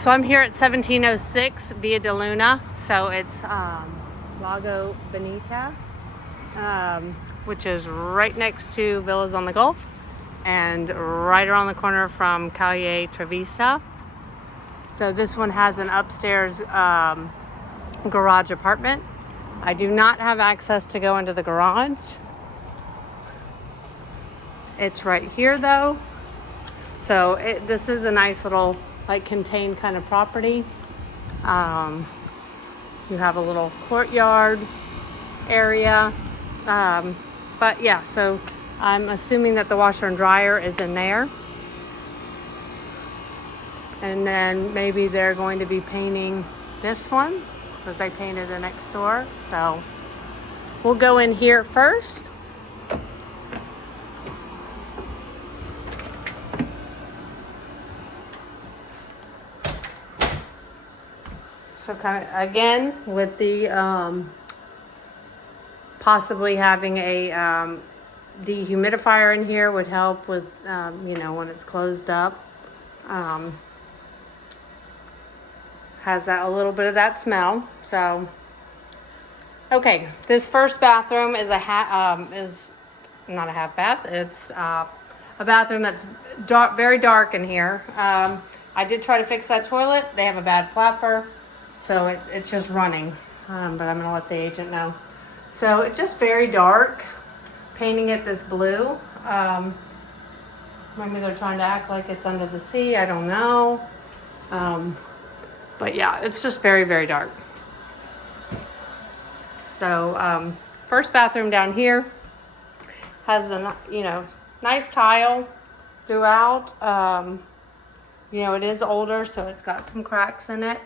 So I'm here at 1706 Via Deluna. So it's Lago Bonita, which is right next to Villas on the Gulf and right around the corner from Calle Trevisa. So this one has an upstairs garage apartment. I do not have access to go into the garage. It's right here though. So this is a nice little like contained kind of property. You have a little courtyard area. But yeah, so I'm assuming that the washer and dryer is in there. And then maybe they're going to be painting this one because they painted the next door. So we'll go in here first. So kind of, again, with the possibly having a dehumidifier in here would help with, you know, when it's closed up. Has that a little bit of that smell. So, okay, this first bathroom is is not a half bath. It's a bathroom that's dark, very dark in here. I did try to fix that toilet. They have a bad flapper, so it's just running. But I'm gonna let the agent know. So it's just very dark. Painting it this blue. Maybe they're trying to act like it's under the sea. I don't know. But yeah, it's just very, very dark. So first bathroom down here has a, you know, nice tile throughout. You know, it is older, so it's got some cracks in it,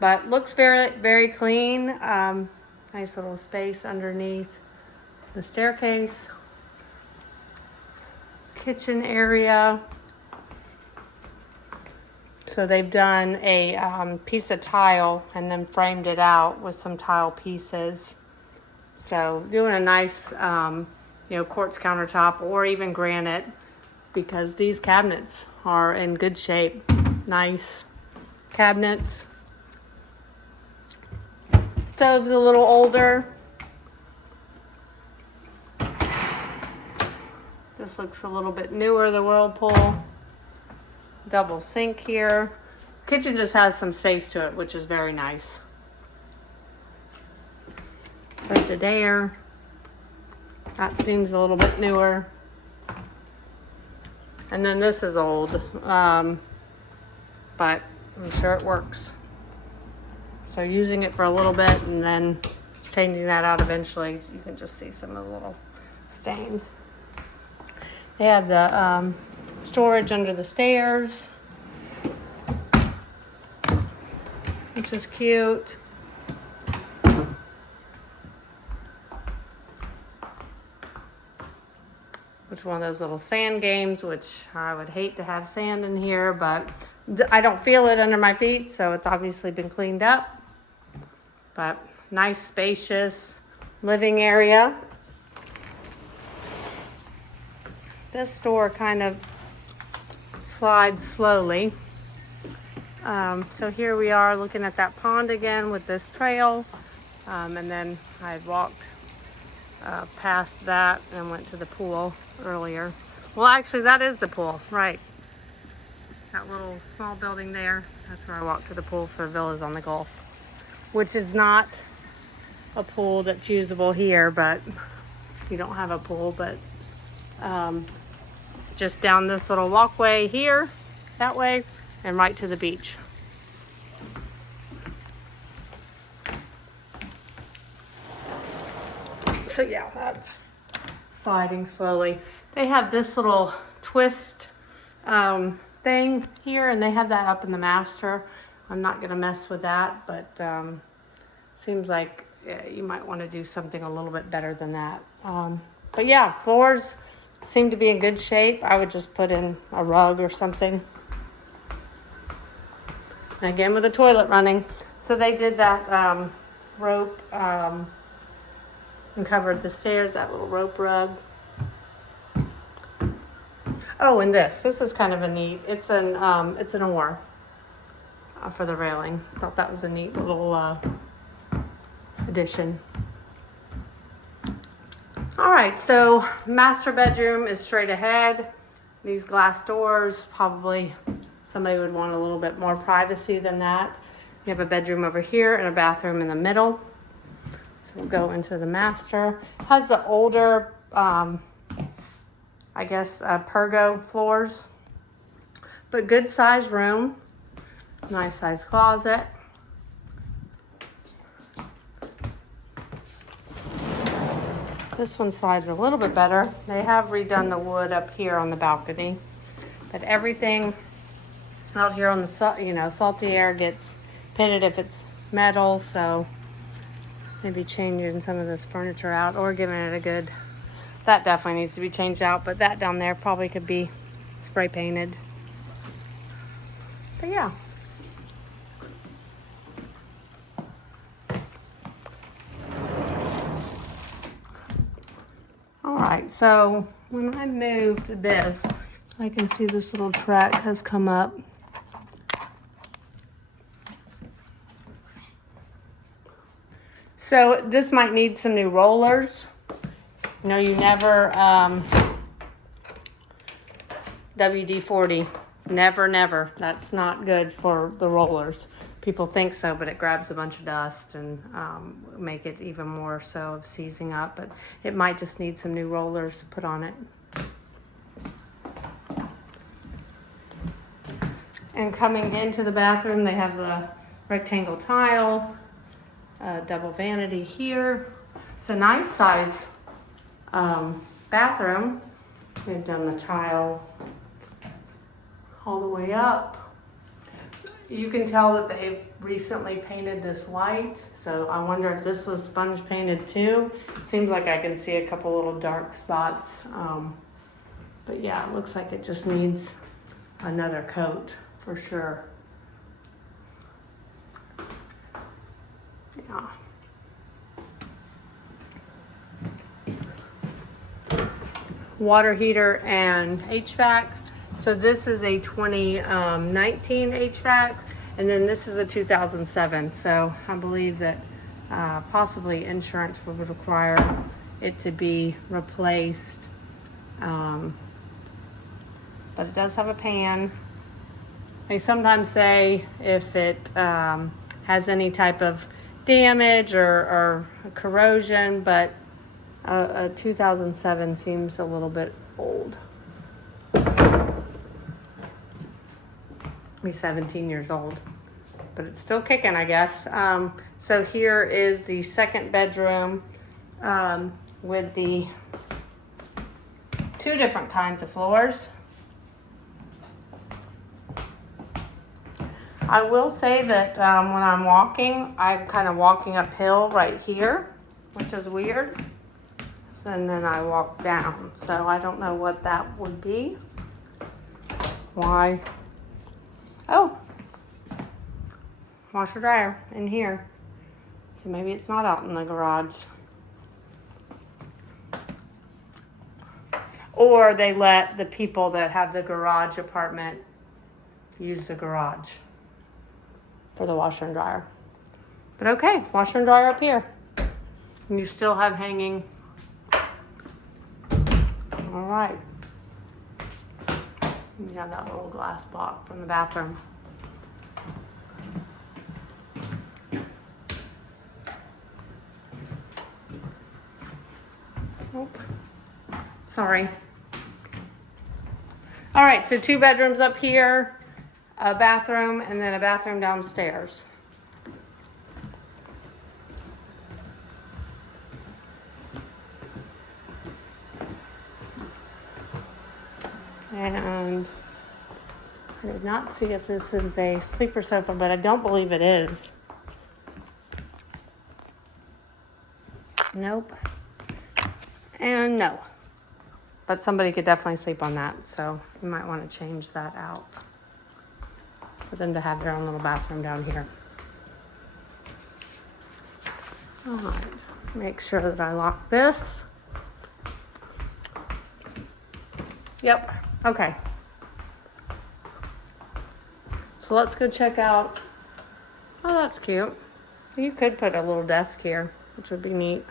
but looks very, very clean. Nice little space underneath the staircase. Kitchen area. So they've done a piece of tile and then framed it out with some tile pieces. So doing a nice, you know, quartz countertop or even granite, because these cabinets are in good shape. Nice cabinets. Stove's a little older. This looks a little bit newer, the Whirlpool. Double sink here. Kitchen just has some space to it, which is very nice. Frigidaire. That seems a little bit newer. And then this is old, but I'm sure it works. So using it for a little bit and then changing that out eventually, you can just see some of the little stains. They have the storage under the stairs, which is cute. Which one of those little sand games, which I would hate to have sand in here, but I don't feel it under my feet, so it's obviously been cleaned up. But nice, spacious living area. This door kind of slides slowly. So here we are looking at that pond again with this trail. And then I had walked past that and went to the pool earlier. Well, actually that is the pool, right. That little small building there, that's where I walked to the pool for Villas on the Gulf, which is not a pool that's usable here, but you don't have a pool, but just down this little walkway here, that way, and right to the beach. So yeah, that's sliding slowly. They have this little twist thing here, and they have that up in the master. I'm not gonna mess with that, but seems like you might want to do something a little bit better than that. But yeah, floors seem to be in good shape. I would just put in a rug or something. And again, with the toilet running. So they did that rope and covered the stairs, that little rope rug. Oh, and this is kind of a neat, it's an oar. for the railing. Thought that was a neat little addition. All right, so master bedroom is straight ahead. These glass doors, probably somebody would want a little bit more privacy than that. You have a bedroom over here and a bathroom in the middle. So we'll go into the master. Has the older, I guess, pergo floors, but good size room. Nice size closet. This one slides a little bit better. They have redone the wood up here on the balcony, but everything out here on the, salty air gets pitted if it's metal, so maybe changing some of this furniture out or giving it a good, that definitely needs to be changed out, but that down there probably could be spray painted. But yeah. All right, so when I moved this, I can see this little track has come up. So this might need some new rollers. You never, WD-40, never. That's not good for the rollers. People think so, but it grabs a bunch of dust and make it even more so of seizing up. But it might just need some new rollers put on it. And coming into the bathroom, they have the rectangle tile, double vanity here. It's a nice size bathroom. They've done the tile all the way up. You can tell that they've recently painted this white, so I wonder if this was sponge painted too. Seems like I can see a couple little dark spots, but yeah, it looks like it just needs another coat for sure. Yeah. Water heater and HVAC. So this is a 2019 HVAC, and then this is a 2007. So I believe that possibly insurance would require it to be replaced. But it does have a pan. They sometimes say if it has any type of damage or corrosion, but a 2007 seems a little bit old. Be 17 years old, but it's still kicking, I guess. So here is the second bedroom with the two different kinds of floors. I will say that when I'm walking, I'm kind of walking uphill right here, which is weird. So, and then I walk down. So I don't know what that would be. Why? Oh, washer dryer in here. So maybe it's not out in the garage. Or they let the people that have the garage apartment use the garage for the washer and dryer. But okay, washer and dryer up here. And you still have hanging. All right. You have that little glass block from the bathroom. Oh, sorry. All right, so 2 bedrooms up here, a bathroom, and then a bathroom downstairs. And I did not see if this is a sleeper sofa, but I don't believe it is. Nope. And no. But somebody could definitely sleep on that, so you might want to change that out for them to have their own little bathroom down here. All right, make sure that I lock this. Yep, okay. So let's go check out. Oh, that's cute. You could put a little desk here, which would be neat.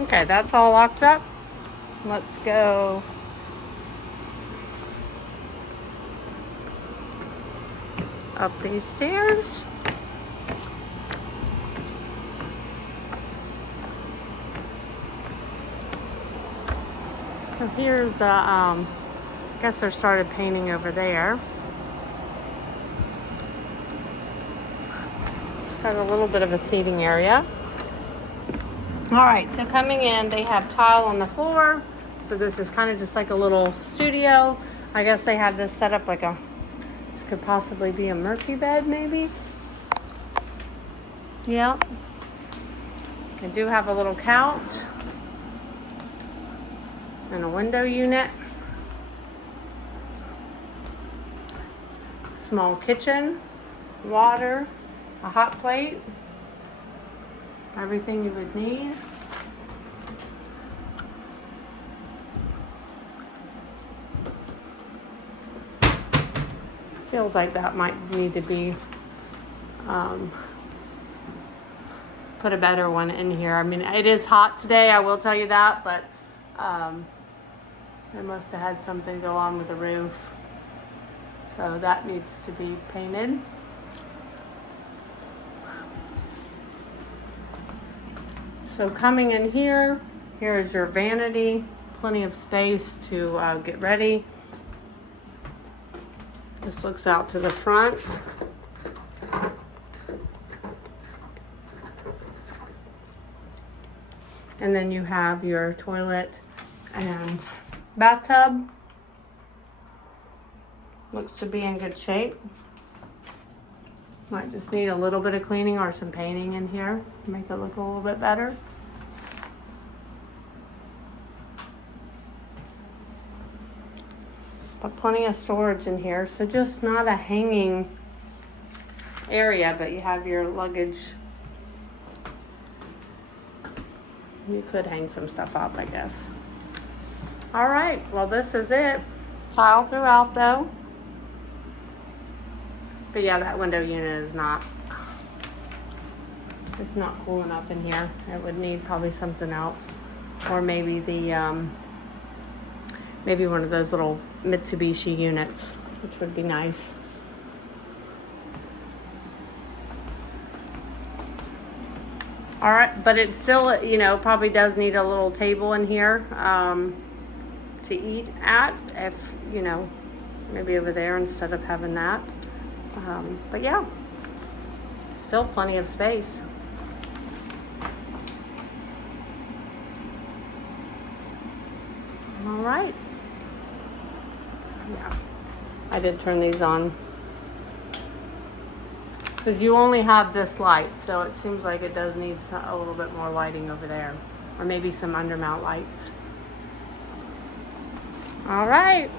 Okay, that's all locked up. Let's go up these stairs. So here's the, I guess they started painting over there. Got a little bit of a seating area. All right, so coming in, they have tile on the floor. So this is kind of just like a little studio. I guess they have this set up like a, this could possibly be a Murphy bed maybe. Yeah. They do have a little couch and a window unit. Small kitchen, water, a hot plate. Everything you would need. Feels like that might need to be put a better one in here. I mean, it is hot today, I will tell you that, but they must have had something go on with the roof. So that needs to be painted. So coming in here, here is your vanity, plenty of space to get ready. This looks out to the front. And then you have your toilet and bathtub. Looks to be in good shape. Might just need a little bit of cleaning or some painting in here to make it look a little bit better. But plenty of storage in here, so just not a hanging area, but you have your luggage. You could hang some stuff up, I guess. All right, well, this is it. Tile throughout though. But yeah, that window unit is not, it's not cool enough in here. It would need probably something else. Or maybe the, maybe one of those little Mitsubishi units, which would be nice. All right, but it still, you know, probably does need a little table in here to eat at, if, you know, maybe over there instead of having that. But yeah, still plenty of space. All right. Yeah, I did turn these on because you only have this light, so it seems like it does need a little bit more lighting over there, or maybe some undermount lights. All right.